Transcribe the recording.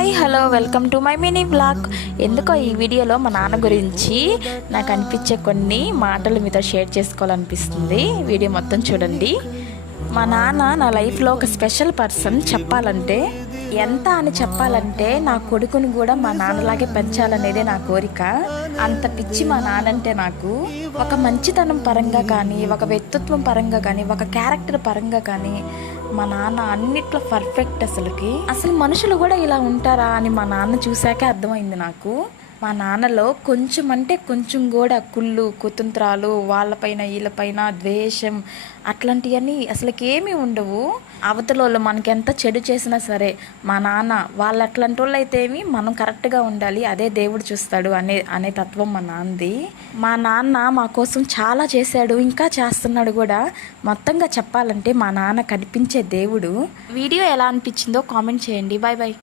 Hi hello welcome to my mini blog. ఎందుకో ఈ వీడియోలో మా నాన్న గురించి నాకు అనిపించే కొన్ని మాటలు మీతో షేర్ చేసుకోవాలనిపిస్తుంది. వీడియో మొత్తం చూడండి. మా నాన్న నా లైఫ్లో ఒక స్పెషల్ పర్సన్. చెప్పాలంటే ఎంత అని చెప్పాలంటే నా కొడుకుని కూడా మా నాన్నలాగే పెంచాలనేదే నా కోరిక. అంత పిచ్చి మా నాన్నంటే నాకు. ఒక మంచితనం పరంగా కానీ, ఒక వ్యక్తిత్వం పరంగా కానీ, ఒక క్యారెక్టర్ పరంగా కానీ మా నాన్న అన్నిట్లో పర్ఫెక్ట్. అసలు మనుషులు కూడా ఇలా ఉంటారా అని మా నాన్న చూశాకే అర్థమైంది నాకు. మా నాన్నలో కొంచెం అంటే కొంచెం కూడా కుళ్ళు కుతంత్రాలు, వాళ్ళపైన వీళ్ళపైన ద్వేషం అట్లాంటివన్నీ అసలుకేమీ ఉండవు. అవతల వాళ్ళు మనకెంత చెడు చేసినా సరే మా నాన్న వాళ్ళు అట్లాంటి వాళ్ళు అయితే మనం కరెక్ట్గా ఉండాలి, అదే దేవుడు చూస్తాడు అనే తత్వం మా నాన్నది. మా నాన్న మా కోసం చాలా చేశాడు, ఇంకా చేస్తున్నాడు కూడా. మొత్తంగా చెప్పాలంటే మా నాన్న కనిపించే దేవుడు. వీడియో ఎలా అనిపించిందో కామెంట్ చేయండి. Bye bye.